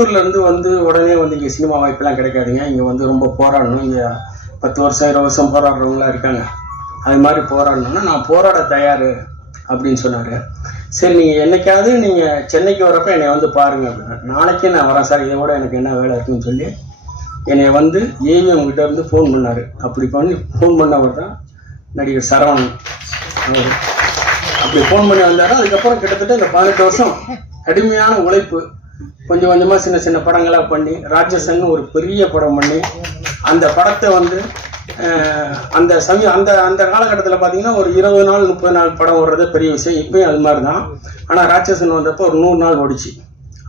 ஊர்ல இருந்து வந்து உடனே வந்து இங்கே சினிமா வாய்ப்பெல்லாம் கிடைக்காதுங்க. இங்கே வந்து ரொம்ப போராடணும். இங்கே 10 வருஷம் 20 வருஷம் போராடுறவங்களாம் இருக்காங்க. அது மாதிரி போராடணும்னா நான் போராட தயார் அப்படின்னு சொன்னார். சரி, நீங்கள் என்னைக்காவது நீங்கள் சென்னைக்கு வரப்போ என்னை வந்து பாருங்க அப்படின்னா, நாளைக்கே நான் வரேன் சார், இதை விட எனக்கு என்ன வேலை இருக்குன்னு சொல்லி என்னை வந்து ஏவிஎம் கிட்ட இருந்து ஃபோன் பண்ணார். அப்படி பண்ணி ஃபோன் பண்ணவர் தான் நடிகர் சரவணன். அவர் அப்படி ஃபோன் பண்ணி வந்தார். அதுக்கப்புறம் கிட்டத்தட்ட இந்த 18 வருஷம் கடுமையான உழைப்பு, கொஞ்சம் கொஞ்சமாக சின்ன சின்ன படங்களாக பண்ணி ராட்சசன் ஒரு பெரிய படம் பண்ணி அந்த படத்தை வந்து அந்த அந்த காலகட்டத்தில் பார்த்தீங்கன்னா ஒரு 20 நாள் 30 நாள் படம் ஓடுறது பெரிய விஷயம். இப்பயும் அது மாதிரி தான். ஆனால் ராட்சசன் வந்தப்போ ஒரு 100 நாள் ஓடிச்சு.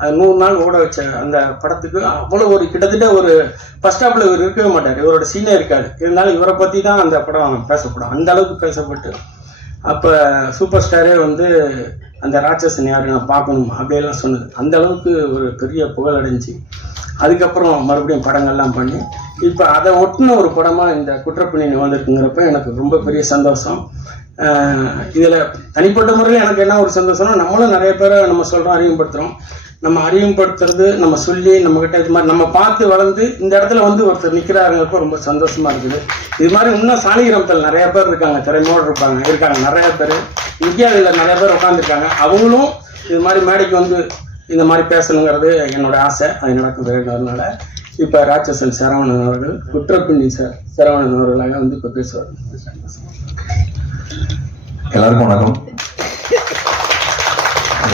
அது 100 நாள் ஓட வச்ச அந்த படத்துக்கு அவ்வளோ ஒரு கிட்டத்தட்ட ஒரு ஃபர்ஸ்ட் ஹாஃபில் இவர் இருக்கவே மாட்டார், இவரோட சீனே இருக்காது. இருந்தாலும் இவரை பற்றி தான் அந்த படம் பேசப்படும். அந்த அளவுக்கு பேசப்பட்டு அப்போ சூப்பர் ஸ்டாரே வந்து அந்த ராட்சசன் யாரு நான் பார்க்கணும் அப்படியெல்லாம் சொன்னது. அந்த அளவுக்கு ஒரு பெரிய புகழ் அடைஞ்சு அதுக்கப்புறம் மறுபடியும் படங்கள்லாம் பண்ணி இப்போ அதை ஒட்டின ஒரு படமாக இந்த குற்றப்பின்னணி வந்திருக்குங்கிறப்ப எனக்கு ரொம்ப பெரிய சந்தோஷம். இதில் தனிப்பட்ட முறையில் எனக்கு என்ன ஒரு சந்தோஷம்னா, நம்மளும் நிறைய பேரை நம்ம சொல்கிறோம், அறிமுகப்படுத்துகிறோம். நம்ம அறிமுகப்படுத்துறது, நம்ம சொல்லி நம்மக்கிட்ட இது மாதிரி நம்ம பார்த்து வளர்ந்து இந்த இடத்துல வந்து ஒருத்தர் நிற்கிறாருங்கிறப்ப ரொம்ப சந்தோஷமாக இருக்குது. இது மாதிரி இன்னும் சாலிகிராமத்தில் நிறைய பேர் இருக்காங்க, திறமையோடு இருக்காங்க நிறைய பேர். இந்தியாவில் நிறைய பேர் உட்காந்துருக்காங்க. அவங்களும் இது மாதிரி மேடைக்கு வந்து இந்த மாதிரி பேசணுங்கிறது என்னோட ஆசை. அது நடக்கும் வேணுறதுனால இப்போ ராட்சசன் சரவணன் அவர்கள் குற்றப்பின்னி சரவணன் அவர்களாக வந்து இப்போ பேசுவார். எல்லாருக்கும் வணக்கம்.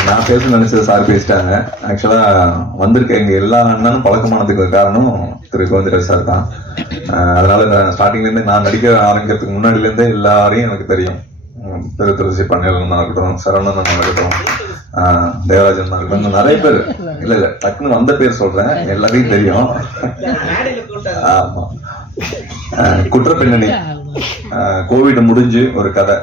நான் பேச நினைச்சது சார் பேசிட்டாங்க. ஆக்சுவலா வந்திருக்க எங்க எல்லா அண்ணனும் பழக்கமானதுக்கு காரணம் திரு கோவிந்தராஜ் சார் தான். அதனால ஸ்டார்டிங்ல இருந்து நான் நடிக்க ஆரம்பிக்கிறதுக்கு முன்னாடில இருந்தே எல்லாரையும் எனக்கு தெரியும். திரு துளசி பன்னீரன் இருக்கட்டும், சரவணன் இருக்கட்டும், தேவராஜன் இருக்கட்டும், நிறைய பேர். இல்ல டக்குன்னு வந்த பேர் சொல்றேன், எல்லாரையும் தெரியும். ஆமா, குற்றப்பின்னணி கோவிட் முடிஞ்சு ஒரு கதை.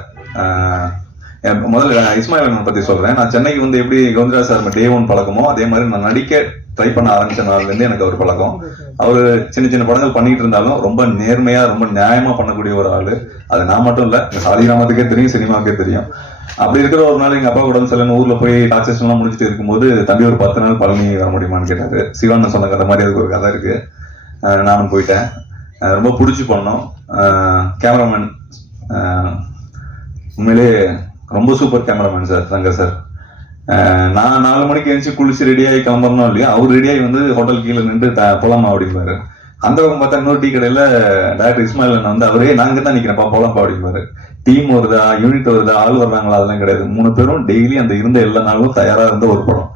முதல்ல இஸ்மாயில் பத்தி சொல்றேன். நான் சென்னைக்கு வந்து எப்படி கோவிந்தராஜ் சார் டே 1 பழக்கமோ அதே மாதிரி நான் நடிக்க ட்ரை பண்ண ஆரம்பிச்ச நாள்ல இருந்து எனக்கு அவர் பழக்கம். அவரு சின்ன சின்ன படங்கள் பண்ணிட்டு இருந்தாலும் ரொம்ப நேர்மையா ரொம்ப நியாயமா பண்ணக்கூடிய ஒரு ஆளு. அது நான் மட்டும் இல்ல, சாலிகிராமத்துக்கே தெரியும், சினிமாவுக்கே தெரியும். அப்படி இருக்கிற ஒரு நாள் எங்க அப்பா உடம்பு சரியில்லைன்னு ஊர்ல போய் டாக்ஸேஷன் எல்லாம் முடிச்சுட்டு இருக்கும்போது தம்பி ஒரு 10 நாள் பழனி வர முடியுமான்னு கேட்டாரு. சிவான்னு சொன்ன கதை மாதிரி அதுக்கு ஒரு கதை இருக்கு. நானும் போயிட்டேன். ரொம்ப பிடிச்சி பண்ணோம். கேமராமேன் உண்மையிலே ரொம்ப super cameraman sir, Shankar sir. நான் 4 மணிக்கு எழுந்துச்சு குளிச்சு ரெடியாகி கிளம்புறோம் இல்லையா, அவர் ரெடியாகி வந்து ஹோட்டல் கீழே நின்று போலாமா அப்படிம்பாரு. அந்த பக்கம் பார்த்தா இன்னொரு டீ கடையில டாக்டர் இஸ்மாயில் வந்து அவரே நாங்க தான் நிக்கிறப்பா போலாம்ப்பா அப்படிம்பாரு. டீம் வருதா, யூனிட் வருதா, ஆள் வர்றாங்களா, அதெல்லாம் கிடையாது. 3 பேரும் டெய்லி அந்த இருந்த எல்லா நாளும் தயாரா இருந்த ஒரு படம்.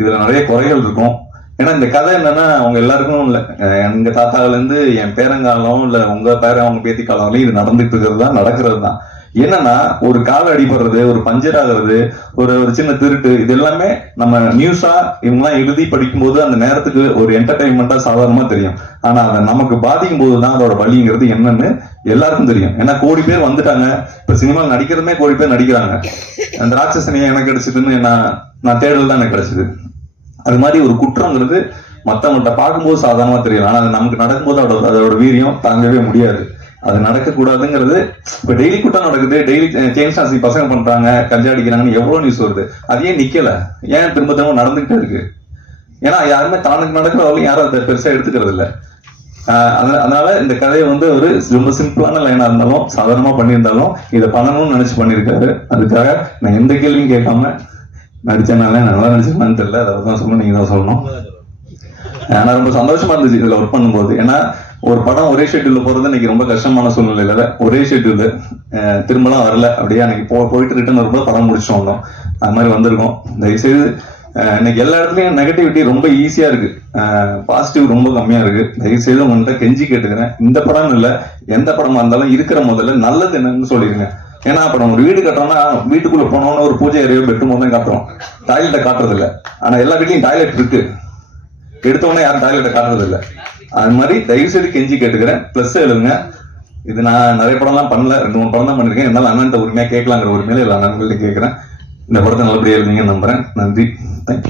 இதுல நிறைய குறைகள் இருக்கும். ஏன்னா இந்த கதை என்னன்னா, அவங்க எல்லாருக்கும் இல்ல, எங்க தாத்தாவில இருந்து என் பேரங்காலம் இல்ல உங்க பேர அவங்க பேத்தி காலம் இது நடந்துட்டு இருக்கிறது தான், நடக்கிறது தான். என்னன்னா ஒரு கால் அடிபடுறது, ஒரு பஞ்சர் ஆகுறது, ஒரு சின்ன திருட்டு, இது எல்லாமே நம்ம நியூஸா இவங்கெல்லாம் எழுதி படிக்கும் போது அந்த நேரத்துக்கு ஒரு என்டர்டைன்மெண்டா சாதாரணமா தெரியும். ஆனா அதை நமக்கு பாதிக்கும் போதுதான் அதோட வலிங்கிறது என்னன்னு எல்லாருக்கும் தெரியும். ஏன்னா கோடி பேர் வந்துட்டாங்க. இப்ப சினிமாவில் நடிக்கிறதுமே கோடி பேர் நடிக்கிறாங்க. அந்த ராட்சசனியை எனக்கு கிடைச்சதுன்னு நான் தேடல் தான் எனக்கு கிடைச்சது. அது மாதிரி ஒரு குற்றங்கிறது மற்றவங்கள்ட்ட பார்க்கும்போது சாதாரணமா தெரியல, ஆனா அது நமக்கு நடக்கும்போது அதோட வீரியம் தாங்கவே முடியாது. அது நடக்கக்கூடாதுங்கிறது. இப்ப டெய்லி குற்றம் நடக்குது, டெய்லி சேஞ்ச் ஆசி பசங்க பண்றாங்க, கஞ்சா அடிக்கிறாங்கன்னு எவ்வளவு நியூஸ் வருது. அது ஏன் நிக்கல, ஏன் திரும்ப திரும்ப நடந்துகிட்டே இருக்கு? ஏன்னா யாருமே தனக்கு நடக்கிறவங்களும் யாரும் அதை பெருசா எடுத்துக்கிறது இல்லை. அதனால இந்த கதையை வந்து ஒரு ரொம்ப சிம்பிளான லைனா இருந்தாலும் சாதாரணமா பண்ணியிருந்தாலும் இதை பண்ணணும்னு நினைச்சு பண்ணியிருக்காரு. அதுக்காக நான் எந்த கேள்வியும் கேட்காம நடிச்சேனால நல்லா நடிச்சேன்னு தெரியல, அதை தான் சொல்லணும், நீங்க தான் சொல்லணும். ஆனா ரொம்ப சந்தோஷமா இருந்துச்சு இதுல ஒர்க் பண்ணும்போது. ஏன்னா ஒரு படம் ஒரே ஷெட்யூல்ல போறது இன்னைக்கு ரொம்ப கஷ்டமான சூழ்நிலையில, ஒரே ஷெட்யூல் திரும்பலாம் வரல, அப்படியே அன்னைக்கு போயிட்டு ரிட்டர்ன் வரும்போது படம் முடிச்சுட்டு வந்தோம். அது மாதிரி வந்திருக்கோம். தயவுசெய்து இன்னைக்கு எல்லா இடத்துலயும் நெகட்டிவிட்டி ரொம்ப ஈஸியா இருக்கு, பாசிட்டிவ் ரொம்ப கம்மியா இருக்கு. தயவுசெய்து உங்கள்கிட்ட கெஞ்சி கேட்டுக்கிறேன், இந்த படம் இல்ல எந்த படமா இருந்தாலும் இருக்கிற முதல்ல நல்லது என்னன்னு சொல்லிருங்க. ஏன்னா அப்ப நம்ம ஒரு வீடு கட்டுறோம்னா வீட்டுக்குள்ள போனோம்னா ஒரு பூஜை அறையோ பெட்ரூம் தான் காட்டுறோம், டாய்லெட்டை காட்டுறது இல்லை. ஆனா எல்லா வீட்லயும் டாய்லெட் இருக்கு, எடுத்தோடனே யாரும் டாய்லெட்டை காட்டுறது இல்லை. அது மாதிரி தயவு செய்து கெஞ்சி கேட்டுக்கிறேன். பிளஸ் எழுதுங்க. இது நான் நிறைய படம்லாம் பண்ணல, 2-3 படம் தான் பண்ணிருக்கேன். என்னால அண்ணன் உரிமையா கேட்கலாங்கிற உரிமையில எல்லா அண்ணன்கள்ட்ட கேட்கிறேன். இந்த படத்தை நல்லபடியா எழுதுங்க நம்புறேன். நன்றி, தேங்க்யூ.